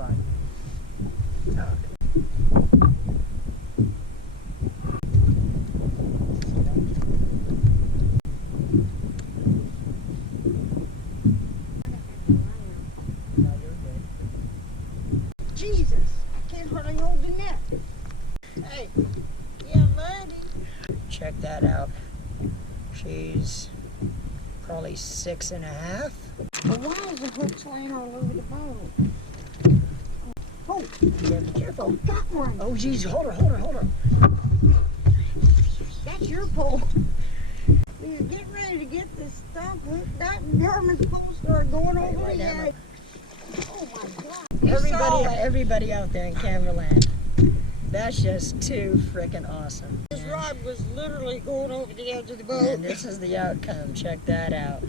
on. Jesus, I can't hardly hold the net. Hey, yeah, buddy. Check that out. She's probably 6.5. But why is the hooks laying all over the boat? Oh, Yeah, be careful. got one. Oh, geez, hold her. That's your pole. We were getting ready to get this stuff hooked up, and Herman's pole started going over the edge. Oh my God! Everybody out there in Camberland, that's just too freaking awesome. This rod was literally going over the edge of the boat. And this is the outcome. Check that out.